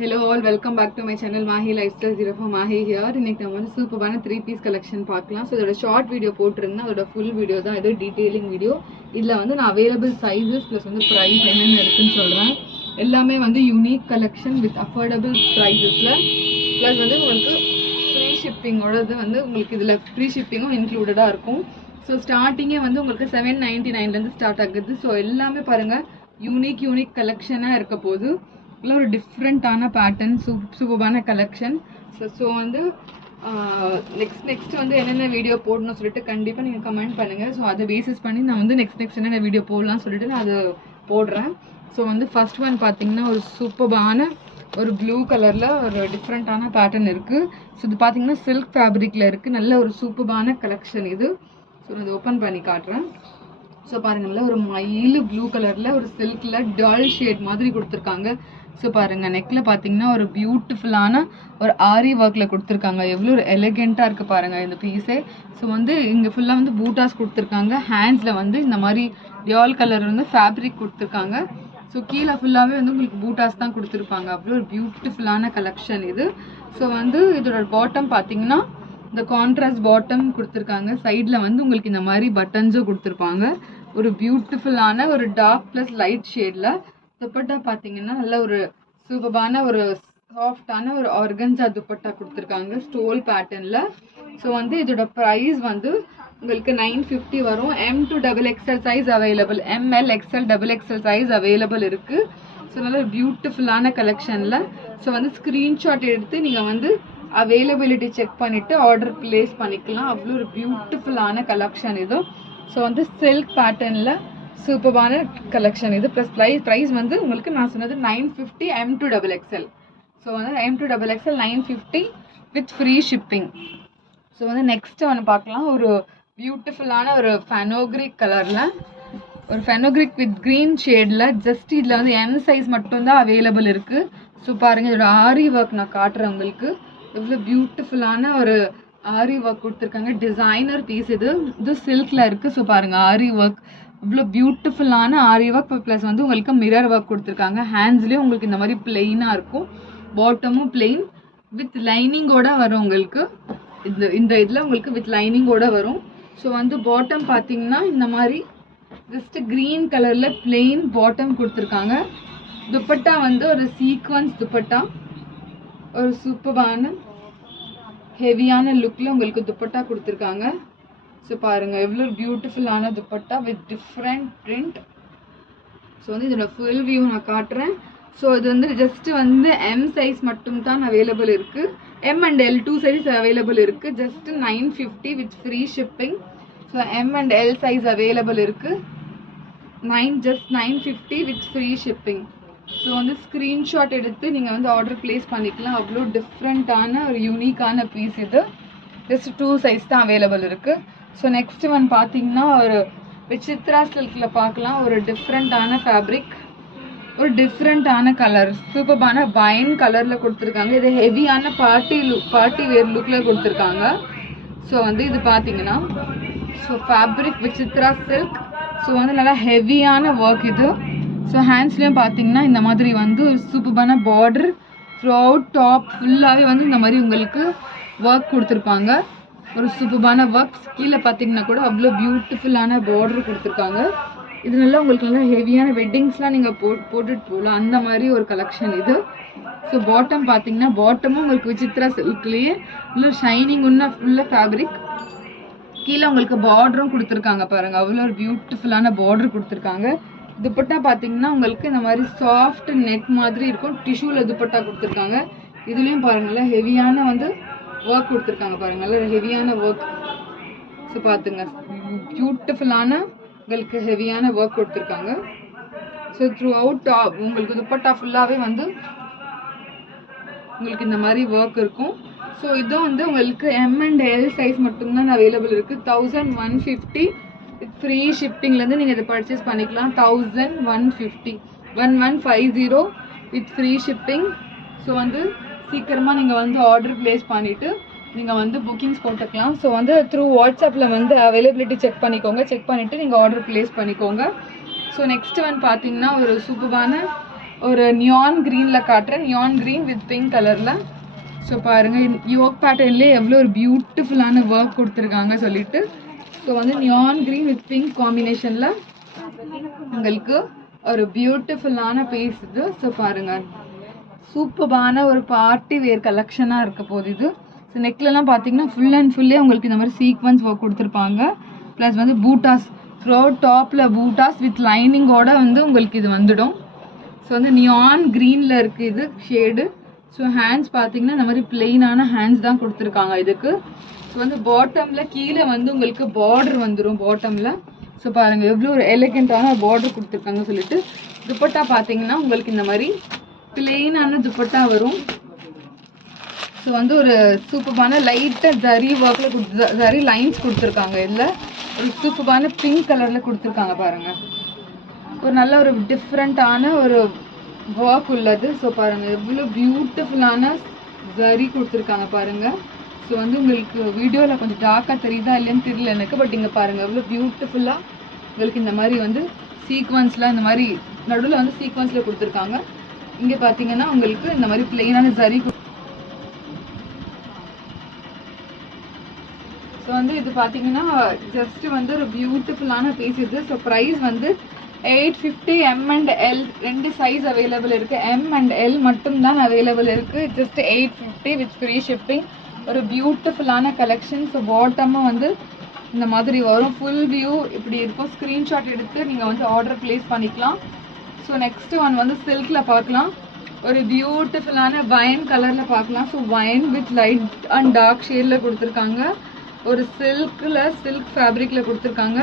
Hello all, welcome back to my channel Mahi Lifestyle 04 Mahi here. இன்னைக்கு நம்ம வந்து சூப்பரான 3 piece collection பார்க்கலாம். ஸோ இதோட ஷார்ட் வீடியோ போட்டிருந்தேன், அதோட ஃபுல் வீடியோ தான் இது, டீட்டெயிலிங் வீடியோ. இதில் வந்து நான் அவைலபிள் சைஸஸ் ப்ளஸ் வந்து ப்ரைஸ் என்னென்ன இருக்குன்னு சொல்கிறேன். எல்லாமே வந்து யூனிக் கலெக்ஷன் வித் அஃபோர்டபுள் ப்ரைஸஸில் ப்ளஸ் வந்து உங்களுக்கு ஃப்ரீ ஷிப்பிங்கோடது வந்து உங்களுக்கு இதில் ஃப்ரீ ஷிப்பிங்கும் இன்க்ளூடடாக இருக்கும். ஸோ ஸ்டார்டிங்கே வந்து உங்களுக்கு 799 ஸ்டார்ட் ஆகுது. ஸோ எல்லாமே பாருங்கள் யூனிக் கலெக்ஷனாக இருக்க போது இல்லை ஒரு டிஃப்ரெண்ட்டான பேட்டர்ன் சூப்பரான கலெக்ஷன். ஸோ வந்து நெக்ஸ்ட் வந்து என்னென்ன வீடியோ போடணும்னு சொல்லிட்டு கண்டிப்பாக நீங்கள் கமெண்ட் பண்ணுங்கள். ஸோ அதை பேசிஸ் பண்ணி நான் வந்து நெக்ஸ்ட் என்னென்ன வீடியோ போடலாம்னு சொல்லிட்டு நான் அதை போடுறேன். ஸோ வந்து ஃபர்ஸ்ட் ஒன் பார்த்தீங்கன்னா ஒரு சூப்பரான ஒரு ப்ளூ கலரில் ஒரு டிஃப்ரெண்ட்டான பேட்டர்ன் இருக்குது. ஸோ இது பார்த்தீங்கன்னா சில்க் ஃபேப்ரிக்கில் இருக்குது, நல்ல ஒரு சூப்பரான கலெக்ஷன் இது. ஸோ நான் இதை ஓப்பன் பண்ணி காட்டுறேன். ஸோ பாருங்களேன், ஒரு மயில் ப்ளூ கலரில் ஒரு சில்கில் டல் ஷேட் மாதிரி கொடுத்துருக்காங்க. ஸோ பாருங்கள், நெக்கில் பார்த்தீங்கன்னா ஒரு பியூட்டிஃபுல்லான ஒரு ஆரி ஒர்க்கில் கொடுத்துருக்காங்க. எவ்வளோ ஒரு எலிகெண்ட்டாக இருக்குது பாருங்கள் இந்த பீஸே. ஸோ வந்து இங்கே ஃபுல்லாக வந்து பூட்டாஸ் கொடுத்துருக்காங்க. ஹேண்ட்ஸில் வந்து இந்த மாதிரி டியால் கலர் வந்து ஃபேப்ரிக் கொடுத்துருக்காங்க. ஸோ கீழே ஃபுல்லாகவே வந்து உங்களுக்கு பூட்டாஸ் தான் கொடுத்துருப்பாங்க. அவ்வளோ ஒரு பியூட்டிஃபுல்லான கலெக்ஷன் இது. ஸோ வந்து இதோட பாட்டம் பார்த்தீங்கன்னா இந்த கான்ட்ராஸ்ட் பாட்டம் கொடுத்துருக்காங்க. சைடில் வந்து உங்களுக்கு இந்த மாதிரி பட்டன்ஸும் கொடுத்துருப்பாங்க. ஒரு பியூட்டிஃபுல்லான ஒரு டார்க் ப்ளஸ் லைட் ஷேடில் துப்பட்டா பார்த்தீங்கன்னா நல்ல ஒரு சூப்பரான ஒரு சாஃப்டான ஒரு ஆர்கன்ஸா துப்பட்டா கொடுத்துருக்காங்க ஸ்டோல் பேட்டர்னில். ஸோ வந்து இதோட ப்ரைஸ் வந்து உங்களுக்கு 950 வரும். M2XXL size available, ML XL XXL size available இருக்குது. ஸோ நல்ல ஒரு பியூட்டிஃபுல்லான கலெக்ஷனில். ஸோ வந்து ஸ்க்ரீன்ஷாட் எடுத்து நீங்கள் வந்து அவைலபிலிட்டி செக் பண்ணிவிட்டு ஆர்டர் ப்ளேஸ் பண்ணிக்கலாம். அவ்வளோ ஒரு பியூட்டிஃபுல்லான கலெக்ஷன் இது. ஸோ வந்து சில்க் பேட்டர்னில் சூப்பரான கலெக்ஷன் இது. ப்ளஸ் ப்ரைஸ் வந்து உங்களுக்கு நான் சொன்னது 950 M2XXL. ஸோ வந்து M2XXL 950 with free shipping. So வந்து நெக்ஸ்ட் ஒன்று பார்க்கலாம். ஒரு பியூட்டிஃபுல்லான ஒரு ஃபெனோக்ரிக் கலரில் ஒரு ஃபெனோக்ரிக் வித் க்ரீன் ஷேடில் ஜஸ்ட் இதில் வந்து M சைஸ் மட்டும்தான் அவைலபிள் இருக்குது. ஸோ பாருங்கள், இதோட ஆரி ஒர்க் நான் காட்டுறேன் உங்களுக்கு. எவ்வளோ பியூட்டிஃபுல்லான ஒரு ஆரி ஒர்க் கொடுத்துருக்காங்க. டிசைனர் பீஸ் இது சில்கில் இருக்குது. ஸோ பாருங்கள், ஆரி ஒர்க் இவ்வளோ பியூட்டிஃபுல்லான ஆரி ஒர்க் ப்ளஸ் வந்து உங்களுக்கு மிரர் ஒர்க் கொடுத்துருக்காங்க. ஹேண்ட்ஸ்லேயும் உங்களுக்கு இந்த மாதிரி பிளெயினாக இருக்கும், பாட்டமும் பிளெயின் வித் லைனிங்கோட வரும் உங்களுக்கு. இந்த இதில் உங்களுக்கு வித் லைனிங்கோட வரும். ஸோ வந்து பாட்டம் பார்த்தீங்கன்னா இந்த மாதிரி ஜஸ்ட் க்ரீன் கலரில் பிளெயின் பாட்டம் கொடுத்துருக்காங்க. துப்பட்டா வந்து ஒரு சீக்வன்ஸ் துப்பட்டா, ஒரு சூப்பரான ஹெவியான லுக்கில் உங்களுக்கு துப்பட்டா கொடுத்துருக்காங்க. ஸோ பாருங்கள், எவ்வளோ பியூட்டிஃபுல்லான dupatta with different print. So வந்து இதோட ஃபுல் வியூ நான் காட்டுறேன். ஸோ இது வந்து ஜஸ்ட் வந்து M சைஸ் மட்டும் தான் அவைலபிள் இருக்குது. M and L 2 size available இருக்குது. Just 950 with free shipping. So M and L size available இருக்குது. Just 950 with free shipping. So வந்து ஸ்க்ரீன்ஷாட் எடுத்து நீங்கள் வந்து ஆர்டர் ப்ளேஸ் பண்ணிக்கலாம். அவ்வளோ டிஃப்ரெண்ட்டான ஒரு யூனிக்கான பீஸ் இது. ஜஸ்ட் 2 சைஸ் தான் அவைலபிள் இருக்குது. ஸோ நெக்ஸ்ட் ஒன் பார்த்தீங்கன்னா ஒரு விசித்ரா சில்கில் பார்க்கலாம். ஒரு டிஃப்ரெண்ட்டான ஃபேப்ரிக், ஒரு டிஃப்ரெண்ட்டான கலர், சூப்பரான வைன் கலரில் கொடுத்துருக்காங்க. இது ஹெவியான பார்ட்டி வேர் லுக்கில் கொடுத்துருக்காங்க. ஸோ வந்து இது பார்த்தீங்கன்னா so fabric Vichitra silk. So வந்து நல்லா ஹெவியான ஒர்க் இது. ஸோ ஹேண்ட்ஸ்லேயும் பார்த்தீங்கன்னா இந்த மாதிரி வந்து ஒரு சூப்பரான பார்டர் த்ரூ அவுட் டாப் ஃபுல்லாகவே வந்து இந்த மாதிரி உங்களுக்கு ஒர்க் கொடுத்துருப்பாங்க. ஒரு சூப்பரான ஒர்க். கீழே பார்த்தீங்கன்னா கூட அவ்வளோ பியூட்டிஃபுல்லான பார்டர் கொடுத்துருக்காங்க. இது நல்லா உங்களுக்கு நல்லா ஹெவியான வெட்டிங்ஸ்லாம் நீங்கள் போட்டுட்டு போகலாம், அந்த மாதிரி ஒரு கலெக்ஷன் இது. ஸோ பாட்டம் பார்த்தீங்கன்னா பாட்டமும் உங்களுக்கு விசித்ரா சில்க்லேயே நல்லா ஷைனிங் உள்ள ஃபுல்லாக ஃபேப்ரிக். கீழே உங்களுக்கு பார்டரும் கொடுத்துருக்காங்க பாருங்கள், அவ்வளோ ஒரு பியூட்டிஃபுல்லான பார்டர் கொடுத்துருக்காங்க. துப்பட்டா பார்த்தீங்கன்னா உங்களுக்கு இந்த மாதிரி சாஃப்ட் நெட் மாதிரி இருக்கும், டிஷ்யூவில் துப்பட்டா கொடுத்துருக்காங்க. இதுலேயும் பாருங்கள்ல ஹெவியான வந்து ஒர்க் கொடுத்துருக்காங்க பாருங்க, நல்ல ஹெவியான ஒர்க். ஸோ பார்த்துங்க, பியூட்டிஃபுல்லான உங்களுக்கு ஹெவியான ஒர்க் கொடுத்துருக்காங்க. ஸோ த்ரூ அவுட் உங்களுக்கு துப்பட்டா ஃபுல்லாகவே வந்து உங்களுக்கு இந்த மாதிரி ஒர்க் இருக்கும். ஸோ இதுவும் வந்து உங்களுக்கு M and L சைஸ் மட்டும்தான் அவைலபிள் இருக்குது. 1150 வித் ஃப்ரீ ஷிப்பிங்லேருந்து நீங்கள் இதை பர்ச்சேஸ் பண்ணிக்கலாம். 1150 வித் ஃப்ரீ ஷிப்பிங். ஸோ வந்து சீக்கிரமாக நீங்கள் வந்து ஆர்டர் ப்ளேஸ் பண்ணிவிட்டு நீங்கள் வந்து புக்கிங்ஸ் போட்டுக்கலாம். ஸோ வந்து த்ரூ வாட்ஸ்அப்பில் வந்து அவைலபிலிட்டி செக் பண்ணிவிட்டு நீங்கள் ஆர்டர் ப்ளேஸ் பண்ணிக்கோங்க. ஸோ நெக்ஸ்ட் ஒன் பார்த்தீங்கன்னா ஒரு சூப்பரான ஒரு நியான் க்ரீனில் காட்டுறேன். நியான் க்ரீன் வித் பிங்க் கலரில். ஸோ பாருங்கள் யோக் பேட்டர்ன்லேயே எவ்வளோ ஒரு பியூட்டிஃபுல்லான ஒர்க் கொடுத்துருக்காங்க சொல்லிட்டு. ஸோ வந்து நியான் க்ரீன் வித் பிங்க் காம்பினேஷனில் உங்களுக்கு ஒரு பியூட்டிஃபுல்லான பீஸ் இது. ஸோ பாருங்கள் சூப்பரான ஒரு பார்ட்டி வேர் கலெக்ஷனாக இருக்க போகுது இது. ஸோ நெக்லலாம் பார்த்தீங்கன்னா ஃபுல் அண்ட் ஃபுல்லே உங்களுக்கு இந்த மாதிரி சீக்வன்ஸ் ஒர்க் கொடுத்துருப்பாங்க. ப்ளஸ் வந்து பூட்டாஸ் த்ரோட் டாப்பில் பூட்டாஸ் வித் லைனிங்கோட வந்து உங்களுக்கு இது வந்துடும். ஸோ வந்து நியான் க்ரீனில் இருக்குது இது ஷேடு. ஸோ ஹேண்ட்ஸ் பார்த்தீங்கன்னா இந்த மாதிரி பிளெயினான ஹேண்ட்ஸ் தான் கொடுத்துருக்காங்க இதுக்கு. ஸோ வந்து பாட்டமில் கீழே வந்து உங்களுக்கு பார்டர் வந்துடும் பாட்டமில். ஸோ பாருங்கள் எவ்வளோ ஒரு எலிகெண்ட்டான பார்டர் கொடுத்துருக்காங்க சொல்லிட்டு. துப்பட்டா பார்த்தீங்கன்னா உங்களுக்கு இந்த மாதிரி பிளெயினான துப்பட்டா வரும். ஸோ வந்து ஒரு சூப்பரான லைட்டாக ஜரி ஒர்க்கில் ஜரி லைன்ஸ் கொடுத்துருக்காங்க. இதில் ஒரு சூப்பரான பிங்க் கலரில் கொடுத்துருக்காங்க பாருங்கள். ஒரு நல்ல ஒரு டிஃப்ரெண்ட்டான ஒரு ஒர்க் உள்ளது. ஸோ பாருங்கள் எவ்வளோ பியூட்டிஃபுல்லான ஜரி கொடுத்துருக்காங்க பாருங்கள். ஸோ வந்து உங்களுக்கு வீடியோவில் கொஞ்சம் டார்க்காக தெரியுதா இல்லைன்னு தெரியல எனக்கு. பட் இங்கே பாருங்கள் எவ்வளோ பியூட்டிஃபுல்லாக உங்களுக்கு இந்த மாதிரி வந்து சீக்வன்ஸில் இந்த மாதிரி நடுவில் வந்து சீக்வன்ஸில் கொடுத்துருக்காங்க. இங்கே பார்த்தீங்கன்னா உங்களுக்கு இந்த மாதிரி பிளெயினான ஜரி. ஸோ வந்து இது பார்த்தீங்கன்னா ஜஸ்ட் வந்து ஒரு பியூட்டிஃபுல்லான பீஸ் இது. ஸோ ப்ரைஸ் வந்து 850. M and L ரெண்டு சைஸ் அவைலபிள் இருக்குது. M and L மட்டும்தான் அவைலபிள் இருக்குது. Just 850 with free shipping. ஒரு பியூட்டிஃபுல்லான கலெக்ஷன். ஸோ பாட்டமும் வந்து இந்த மாதிரி வரும். ஃபுல் வியூ இப்படி இருக்கும். ஸ்க்ரீன்ஷாட் எடுத்து நீங்கள் வந்து ஆர்டர் ப்ளேஸ் பண்ணிக்கலாம். ஸோ நெக்ஸ்ட் ஒன் வந்து சில்கில் பார்க்கலாம். ஒரு பியூட்டிஃபுல்லான வைன் கலரில் பார்க்கலாம். So wine with light and dark ஷேடில் கொடுத்துருக்காங்க. ஒரு சில்கில் சில்க் ஃபேப்ரிக்கில் கொடுத்துருக்காங்க.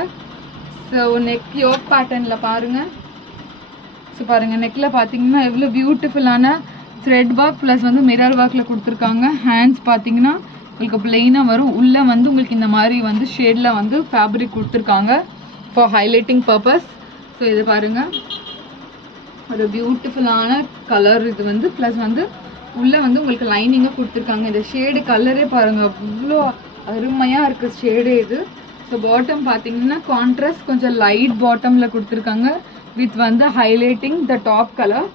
ஸோ நெக் யோக் பேட்டர்னில் பாருங்கள். ஸோ பாருங்கள் நெக்கில் பார்த்தீங்கன்னா எவ்வளோ பியூட்டிஃபுல்லான த்ரெட் ஒர்க் ப்ளஸ் வந்து மிரர் ஒர்க்கில் கொடுத்துருக்காங்க. ஹேண்ட்ஸ் பார்த்தீங்கன்னா உங்களுக்கு பிளெயினாக வரும். உள்ளே வந்து உங்களுக்கு இந்த மாதிரி வந்து ஷேடில் வந்து ஃபேப்ரிக் கொடுத்துருக்காங்க ஃபார் ஹைலைட்டிங் பர்பஸ். ஸோ இது பாருங்கள் ஒரு பியூட்டிஃபுல்லான கலர் இது வந்து. ப்ளஸ் வந்து உள்ளே வந்து உங்களுக்கு லைனிங்காக கொடுத்துருக்காங்க. இந்த ஷேடு கலரே பாருங்கள் அவ்வளோ அருமையாக இருக்குது ஷேடு இது. ஸோ பாட்டம் பார்த்தீங்கன்னா கான்ட்ராஸ்ட் கொஞ்சம் லைட் பாட்டமில் கொடுத்துருக்காங்க வித் வந்து highlighting the top colour.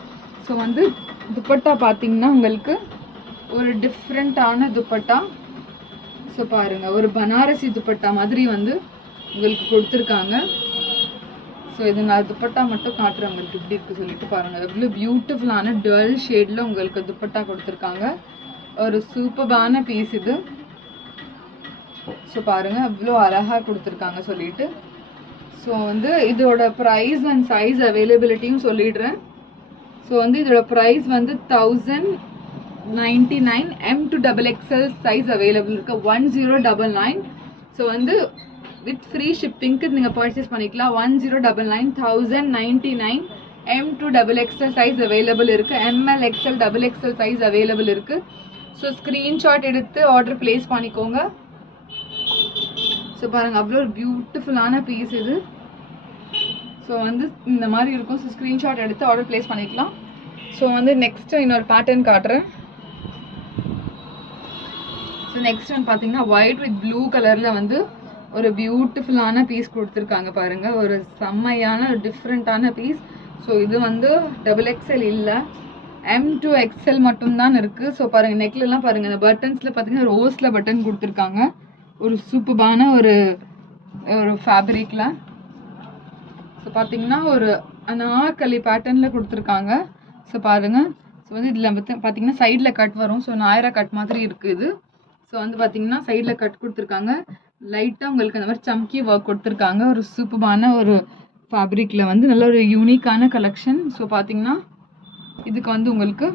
So வந்து துப்பட்டா பார்த்தீங்கன்னா உங்களுக்கு ஒரு டிஃப்ரெண்ட்டான துப்பட்டா. ஸோ பாருங்கள் ஒரு பனாரசி துப்பட்டா மாதிரி வந்து உங்களுக்கு கொடுத்துருக்காங்க. ஸோ இது நான் துப்பட்டா மட்டும் காட்டுறேன் உங்களுக்கு இப்படி இருக்குது சொல்லிட்டு. பாருங்கள் எவ்வளோ பியூட்டிஃபுல்லான டுவெல் ஷேடில் உங்களுக்கு துப்பட்டா கொடுத்துருக்காங்க. ஒரு சூப்பரான பீஸ் இது. ஸோ பாருங்கள் அவ்வளோ அழகாக கொடுத்துருக்காங்க சொல்லிட்டு. ஸோ வந்து இதோட ப்ரைஸ் அண்ட் சைஸ் அவைலபிலிட்டியும் சொல்லிடுறேன். ஸோ வந்து இதோட ப்ரைஸ் வந்து 1099. M to XXL size available இருக்குது 1099. ஸோ வந்து வித் ஃப்ரீ ஷிப்பிங்க்கு நீங்கள் பர்ச்சேஸ் பண்ணிக்கலாம். 1099 1099. M to XXL size available இருக்குது. ML XL XXL size available இருக்குது. ஸோ ஸ்க்ரீன்ஷாட் எடுத்து ஆர்டர் ப்ளேஸ் பண்ணிக்கோங்க. ஸோ பாருங்கள் அவ்வளோ ஒரு பியூட்டிஃபுல்லான பீஸ் இது. ஸோ வந்து இந்த மாதிரி இருக்கும். ஸோ ஸ்க்ரீன்ஷாட் எடுத்து ஆர்டர் ப்ளேஸ் பண்ணிக்கலாம். ஸோ வந்து நெக்ஸ்ட்டு இன்னொரு பேட்டர்ன் காட்டுறேன். ஸோ நெக்ஸ்ட் ஒன் பார்த்தீங்கன்னா ஒயிட் வித் ப்ளூ கலரில் வந்து ஒரு பியூட்டிஃபுல்லான பீஸ் கொடுத்துருக்காங்க பாருங்கள். ஒரு செம்மையான ஒரு டிஃப்ரெண்ட்டான பீஸ். ஸோ இது வந்து XXL இல்லை, M to XL மட்டும்தான் இருக்குது. ஸோ பாருங்கள் நெக்லெலாம் பாருங்கள் இந்த பட்டன்ஸில் பார்த்தீங்கன்னா ரோஸில் பட்டன் கொடுத்துருக்காங்க. ஒரு சூப்பரான ஒரு ஃபேப்ரிக்கில். ஸோ பார்த்தீங்கன்னா ஒரு அனார்கலி பேட்டர்னில் கொடுத்துருக்காங்க. ஸோ பாருங்கள். ஸோ வந்து இதில் பார்த்தீங்கன்னா சைடில் கட் வரும். ஸோ நாயரா கட் மாதிரி இருக்குது. ஸோ வந்து பார்த்தீங்கன்னா சைடில் கட் கொடுத்துருக்காங்க. லைட்டாக உங்களுக்கு அந்த மாதிரி சம்கி ஒர்க் கொடுத்துருக்காங்க. ஒரு சூப்பரான ஒரு ஃபேப்ரிக்கில் வந்து நல்ல ஒரு யூனிக்கான கலெக்ஷன். ஸோ பார்த்தீங்கன்னா இதுக்கு வந்து உங்களுக்கு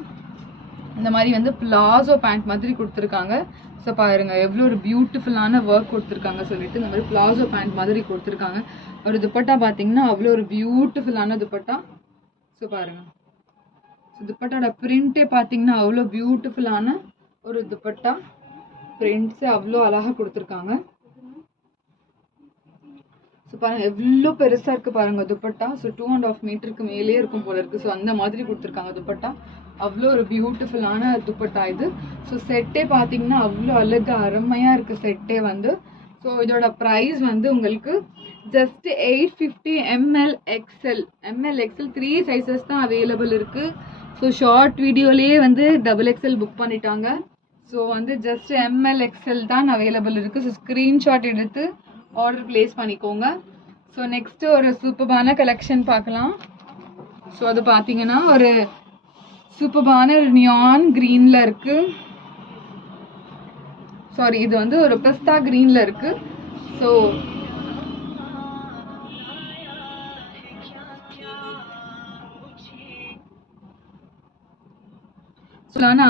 இந்த மாதிரி வந்து பிளாசோ பேண்ட் மாதிரி கொடுத்துருக்காங்க. ஸோ பாருங்கள் எவ்வளோ ஒரு பியூட்டிஃபுல்லான ஒர்க் கொடுத்துருக்காங்க சொல்லிட்டு. இந்த மாதிரி பிளாசோ பேண்ட் மாதிரி கொடுத்துருக்காங்க. ஒரு துப்பட்டா பார்த்தீங்கன்னா அவ்வளோ ஒரு பியூட்டிஃபுல்லான துப்பட்டா. ஸோ பாருங்கள் ஸோ துப்பட்டாவோட பிரிண்ட்டே பார்த்தீங்கன்னா அவ்வளோ பியூட்டிஃபுல்லான ஒரு துப்பட்டா. பிரிண்ட்ஸே அவ்வளோ அழகாக கொடுத்துருக்காங்க. ஸோ பாருங்கள் எவ்வளோ பெருசாக இருக்குது பாருங்கள் துப்பட்டா. ஸோ 2.5 மீட்டருக்கு மேலே இருக்கும் போல இருக்குது. ஸோ அந்த மாதிரி கொடுத்துருக்காங்க துப்பட்டா. அவ்வளோ ஒரு பியூட்டிஃபுல்லான துப்பட்டா இது. ஸோ செட்டே பார்த்தீங்கன்னா அவ்வளோ அழகாக அருமையாக இருக்குது செட்டே வந்து. ஸோ இதோட ப்ரைஸ் வந்து உங்களுக்கு ஜஸ்ட் 850 ml XL 3 சைஸஸ் தான் அவைலபிள் இருக்குது. ஸோ ஷார்ட் வீடியோலேயே வந்து XXL புக் பண்ணிட்டாங்க. ஸோ வந்து ஜஸ்ட் ml XL தான் அவைலபிள் இருக்குது. ஸோ ஸ்க்ரீன்ஷாட் எடுத்து ஆர்டர் ப்ளேஸ் பண்ணிக்கோங்க. ஸோ நெக்ஸ்ட்டு ஒரு சூப்பரான கலெக்ஷன் பார்க்கலாம். ஸோ அது பார்த்தீங்கன்னா ஒரு சூப்பரான நியான் க்ரீனில் இருக்குது. சாரி, இது வந்து ஒரு பிஸ்தா க்ரீனில் இருக்குது. ஸோ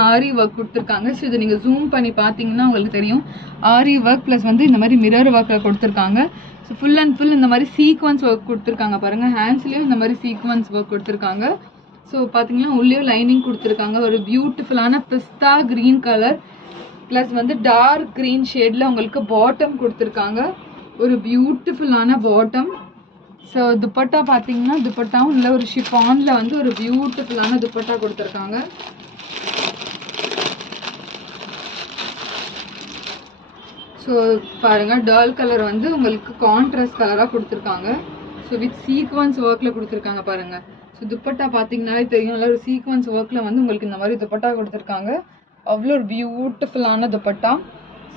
ஆரி ஒர்க் கொடுத்துருக்காங்க. ஸோ இதை நீங்கள் ஜூம் பண்ணி பார்த்தீங்கன்னா உங்களுக்கு தெரியும். ஆரி ஒர்க் ப்ளஸ் வந்து இந்த மாதிரி மிரர் ஒர்க்கில் கொடுத்துருக்காங்க. ஸோ ஃபுல் அண்ட் ஃபுல் இந்த மாதிரி சீக்வன்ஸ் ஒர்க் கொடுத்துருக்காங்க பாருங்கள். ஹேண்ட்ஸ்லேயும் இந்த மாதிரி சீக்வன்ஸ் ஒர்க் கொடுத்துருக்காங்க. ஸோ பார்த்தீங்கன்னா உள்ளேயும் லைனிங் கொடுத்துருக்காங்க. ஒரு பியூட்டிஃபுல்லான பிஸ்தா க்ரீன் கலர் ப்ளஸ் வந்து டார்க் க்ரீன் ஷேடில் உங்களுக்கு பாட்டம் கொடுத்துருக்காங்க. ஒரு பியூட்டிஃபுல்லான பாட்டம். ஸோ துப்பட்டா பார்த்தீங்கன்னா துப்பட்டாவும் இல்லை ஒரு ஷிஃபானில் வந்து ஒரு பியூட்டிஃபுல்லான துப்பட்டா கொடுத்துருக்காங்க. ஸோ பாருங்கள், டால் கலர் வந்து உங்களுக்கு கான்ட்ராஸ்ட் கலராக கொடுத்துருக்காங்க. ஸோ வித் சீக்வன்ஸ் ஒர்க்கில் கொடுத்துருக்காங்க பாருங்கள். ஸோ துப்பட்டா பார்த்தீங்கன்னாலே தெரியும், நல்ல ஒரு சீக்வன்ஸ் ஒர்க்கில் வந்து உங்களுக்கு இந்த மாதிரி துப்பட்டா கொடுத்துருக்காங்க. அவ்வளோ ஒரு பியூட்டிஃபுல்லான துப்பட்டா.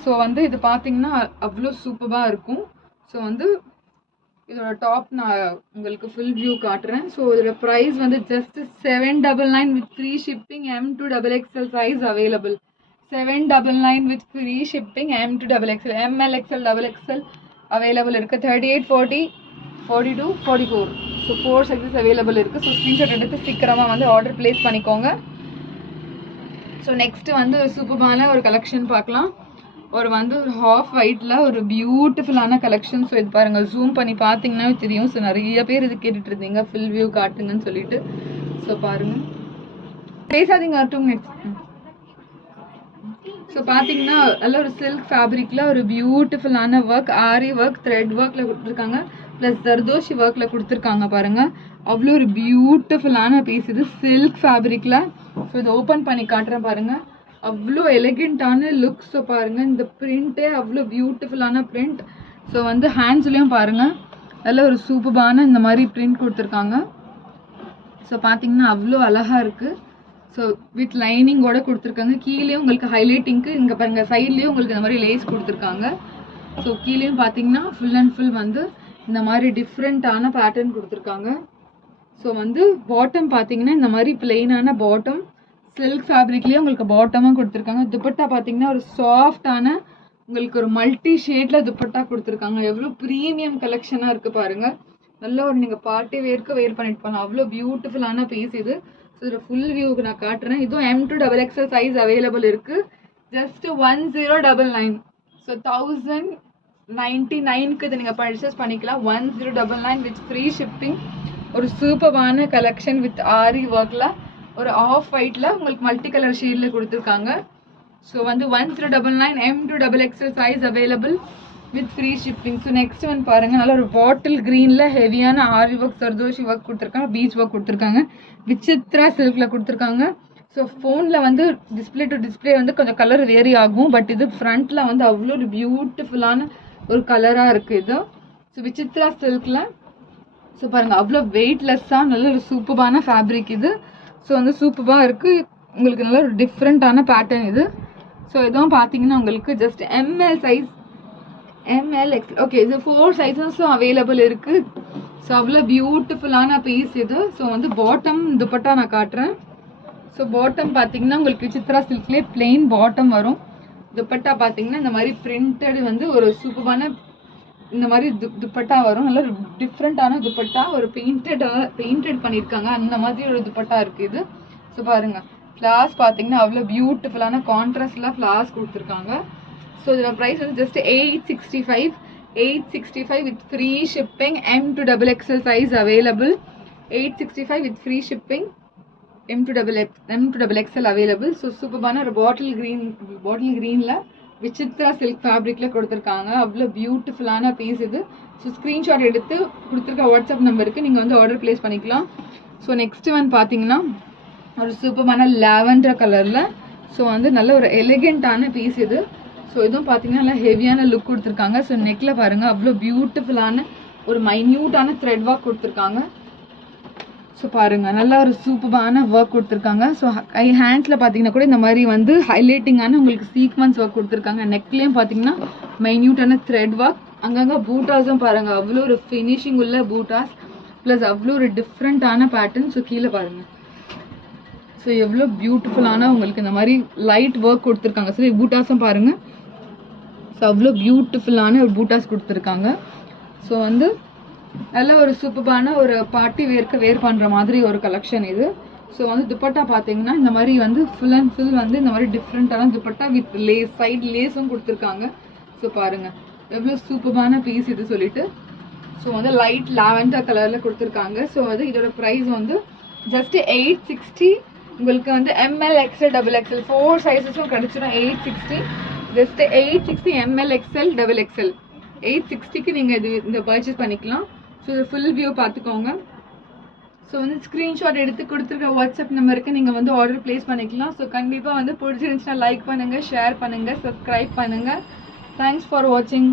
ஸோ வந்து இது பார்த்தீங்கன்னா அவ்வளோ சூப்பராக இருக்கும். ஸோ வந்து இதோட டாப் நான் உங்களுக்கு ஃபுல் வியூ காட்டுறேன். ஸோ இதோட ப்ரைஸ் வந்து just 799 with free shipping. M to XXL size available. 799 with free shipping. M to XXL, ML XL, XXL available இருக்குது. 38, 40, 42, 44. ஸோ 4 சைஸஸ் அவைலபிள் இருக்குது. ஸோ ஸ்க்ரீன்ஷாட் எடுத்து சீக்கிரமாக வந்து ஆர்டர் ப்ளேஸ் பண்ணிக்கோங்க. ஸோ நெக்ஸ்ட்டு வந்து ஒரு சூப்பரான ஒரு கலெக்ஷன் பார்க்கலாம். ஒரு வந்து ஒரு ஹாஃப் ஒயிட்டில் ஒரு பியூட்டிஃபுல்லான கலெக்ஷன். ஸோ இது பாருங்கள், ஜூம் பண்ணி பார்த்தீங்கன்னா தெரியும். ஸோ நிறைய பேர் இது கேட்டுட்டு இருந்தீங்க ஃபுல் வியூ காட்டுங்கன்னு சொல்லிட்டு. ஸோ பாருங்கள், பேசாதீங்க. 2 minutes. ஸோ பார்த்தீங்கன்னா நல்ல ஒரு சில்க் ஃபேப்ரிக்கில் ஒரு பியூட்டிஃபுல்லான ஒர்க், ஆரி ஒர்க், த்ரெட் ஒர்க்கில் கொடுத்துருக்காங்க. ப்ளஸ் ஜர்தோஷி ஒர்க்கில் கொடுத்துருக்காங்க பாருங்கள். அவ்வளோ ஒரு பியூட்டிஃபுல்லான பீஸ் இது சில்க் ஃபேப்ரிக்கில். ஸோ இது ஓப்பன் பண்ணி காட்டுறேன் பாருங்கள். அவ்வளோ எலிகெண்ட்டான லுக். ஸோ பாருங்கள், இந்த பிரிண்ட்டே அவ்வளோ பியூட்டிஃபுல்லான பிரிண்ட். ஸோ வந்து ஹேண்ட்ஸ்லேயும் பாருங்கள் நல்ல ஒரு சூப்பரான இந்த மாதிரி பிரிண்ட் கொடுத்துருக்காங்க. ஸோ பார்த்தீங்கன்னா அவ்வளோ அழகாக இருக்குது. ஸோ வித் லைனிங்கோட கொடுத்துருக்காங்க. கீழேயும் உங்களுக்கு ஹைலைட்டிங்க்கு இங்கே பாருங்கள் சைட்லேயும் உங்களுக்கு இந்த மாதிரி லேஸ் கொடுத்துருக்காங்க. ஸோ கீழேயும் பார்த்தீங்கன்னா ஃபுல் அண்ட் ஃபுல் வந்து இந்த மாதிரி டிஃப்ரெண்ட்டான பேட்டர்ன் கொடுத்துருக்காங்க. ஸோ வந்து பாட்டம் பார்த்தீங்கன்னா இந்த மாதிரி பிளெயினான பாட்டம், சில்க் ஃபேப்ரிக்லேயே உங்களுக்கு பாட்டமாக கொடுத்துருக்காங்க. துப்பட்டா பார்த்தீங்கன்னா ஒரு சாஃப்டான உங்களுக்கு ஒரு மல்டி ஷேடில் துப்பட்டா கொடுத்துருக்காங்க. எவ்வளோ ப்ரீமியம் கலெக்ஷனாக இருக்குது பாருங்கள். நல்ல ஒரு நீங்கள் பார்ட்டி வேர்க்கு வேர் பண்ணிட்டு போகலாம். அவ்வளோ பியூட்டிஃபுல்லான பீஸ் இது. ஸோ இதில் ஃபுல் வியூக்கு நான் காட்டுறேன். இதுவும் M to XXL size available இருக்குது. ஜஸ்ட் 1099. ஸோ 1099க்கு இதை நீங்கள் பர்ச்சேஸ் பண்ணிக்கலாம். 1099 வித் ஃப்ரீ ஷிப்பிங். ஒரு சூப்பரான கலெக்ஷன் வித் ஆரி ஒர்க்கில் ஒரு ஆஃப் ஒயிட்டில் உங்களுக்கு மல்டி கலர் ஷேடில் கொடுத்துருக்காங்க. ஸோ வந்து 1099 M to XXL size available with free shipping. So next வந்து பாருங்கள், நல்ல ஒரு பாட்டில் க்ரீனில் ஹெவியான ஆரி ஒர்க், சர்தோஷி ஒர்க் கொடுத்துருக்காங்க. பீச் ஒர்க் கொடுத்துருக்காங்க. விசித்ரா சில்கில் கொடுத்துருக்காங்க. ஸோ ஃபோனில் வந்து டிஸ்பிளே டு டிஸ்பிளே வந்து கொஞ்சம் கலர் வேரி ஆகும். பட் இது ஃப்ரண்ட்டில் வந்து அவ்வளோ ஒரு பியூட்டிஃபுல்லான ஒரு கலராக இருக்குது இது. ஸோ விசித்ரா சில்கில். ஸோ பாருங்கள், அவ்வளோ வெயிட்லெஸ்ஸாக நல்ல ஒரு சூப்பரான ஃபேப்ரிக் இது. ஸோ வந்து சூப்பராக இருக்குது. உங்களுக்கு நல்ல ஒரு டிஃப்ரெண்ட்டான பேட்டர்ன் இது. ஸோ இதுவும் பார்த்தீங்கன்னா உங்களுக்கு just ML size, ML XL. Okay, இது 4 சைஸஸும் அவைலபிள் இருக்குது. ஸோ அவ்வளோ பியூட்டிஃபுல்லான பீஸ் இது. ஸோ வந்து பாட்டம் துப்பட்டா நான் காட்டுறேன். ஸோ பாட்டம் பார்த்தீங்கன்னா உங்களுக்கு விசித்ரா சில்க்லேயே பிளெயின் பாட்டம் வரும். துப்பட்டா பார்த்தீங்கன்னா இந்த மாதிரி பிரிண்டட் வந்து ஒரு சூப்பரான இந்த மாதிரி துப்பட்டா வரும். நல்ல ஒரு டிஃப்ரெண்ட்டான துப்பட்டா, ஒரு பெயிண்டட் பண்ணியிருக்காங்க. அந்த மாதிரி ஒரு துப்பட்டா இருக்குது இது. ஸோ பாருங்கள், ஃப்ளார்ஸ் பார்த்தீங்கன்னா அவ்வளோ பியூட்டிஃபுல்லான கான்ட்ராஸ்டில் ஃப்ளார்ஸ் கொடுத்துருக்காங்க. ஸோ இதோட ப்ரைஸ் வந்து just 865 with free shipping. M to XXL size available. 865 with free shipping. M to XXL available. So சூப்பரான ஒரு பாட்டில் க்ரீனில் விசித்ரா சில்க் ஃபேப்ரிக்கில் கொடுத்துருக்காங்க. அவ்வளோ பியூட்டிஃபுல்லான பீஸ் இது. ஸோ ஸ்க்ரீன்ஷாட் எடுத்து கொடுத்துருக்க வாட்ஸ்அப் நம்பருக்கு நீங்கள் வந்து ஆர்டர் ப்ளேஸ் பண்ணிக்கலாம். ஸோ நெக்ஸ்ட் வந்து பார்த்தீங்கன்னா ஒரு சூப்பரான லாவெண்டர் கலரில். ஸோ வந்து நல்ல ஒரு எலிகெண்ட்டான பீஸ் இது. ஸோ இதுவும் பார்த்தீங்கன்னா நல்லா ஹெவியான லுக் கொடுத்துருக்காங்க. ஸோ நெக்கில் பாருங்கள் அவ்வளோ பியூட்டிஃபுல்லான ஒரு மைன்யூட்டான த்ரெட் ஒர்க் கொடுத்துருக்காங்க. ஸோ பாருங்க நல்லா ஒரு சூப்பரான ஒர்க் கொடுத்துருக்காங்க. ஸோ ஹேண்ட்ஸில் பார்த்தீங்கன்னா கூட இந்த மாதிரி வந்து ஹைலைட்டிங்கான உங்களுக்கு சீக்வன்ஸ் ஒர்க் கொடுத்துருக்காங்க. நெக்லேயும் பார்த்தீங்கன்னா மைன்யூட்டான த்ரெட் ஒர்க். அங்கங்கே பூட்டாஸும் பாருங்கள், அவ்வளோ ஒரு ஃபினிஷிங் உள்ள பூட்டாஸ் ப்ளஸ் அவ்வளோ ஒரு டிஃப்ரெண்ட்டான பேட்டர்ன். ஸோ கீழே பாருங்கள், ஸோ எவ்வளோ பியூட்டிஃபுல்லான உங்களுக்கு இந்த மாதிரி லைட் ஒர்க் கொடுத்துருக்காங்க. ஸோ பூட்டாஸும் பாருங்கள், ஸோ அவ்வளோ பியூட்டிஃபுல்லான ஒரு பூட்டாஸ் கொடுத்துருக்காங்க. ஸோ வந்து நல்ல ஒரு சூப்பரான ஒரு பார்ட்டி வேர் பண்ணுற மாதிரி ஒரு கலெக்ஷன் இது. ஸோ வந்து துப்பட்டா பார்த்தீங்கன்னா இந்த மாதிரி வந்து ஃபுல் அண்ட் ஃபுல் வந்து இந்த மாதிரி டிஃப்ரெண்ட்டான துப்பட்டா வித் லேஸ், சைட் லேஸும் கொடுத்துருக்காங்க. ஸோ பாருங்கள் எவ்வளோ சூப்பரான பீஸ் இது சொல்லிட்டு. ஸோ வந்து லைட் லாவெண்டர் கலரில் கொடுத்துருக்காங்க. ஸோ வந்து இதோட ப்ரைஸ் வந்து ஜஸ்ட் 860. உங்களுக்கு வந்து ML XL XXL 4 சைஸஸும் கிடச்சிடும். 860, ஜஸ்ட் 860 ML XL XXL 860க்கு நீங்கள் இந்த பர்ச்சேஸ் பண்ணிக்கலாம். ஸோ இது ஃபுல் வியூ பார்த்துக்கோங்க. ஸோ வந்து ஸ்க்ரீன்ஷாட் எடுத்து கொடுத்துருக்க வாட்ஸ்அப் நம்பருக்கு நீங்கள் வந்து ஆர்டர் ப்ளேஸ் பண்ணிக்கலாம். ஸோ கண்டிப்பாக வந்து பிடிச்சிருந்துச்சுன்னா லைக் பண்ணுங்கள், ஷேர் பண்ணுங்கள், சப்ஸ்கிரைப் பண்ணுங்கள். தேங்க்ஸ் ஃபார் வாட்சிங்.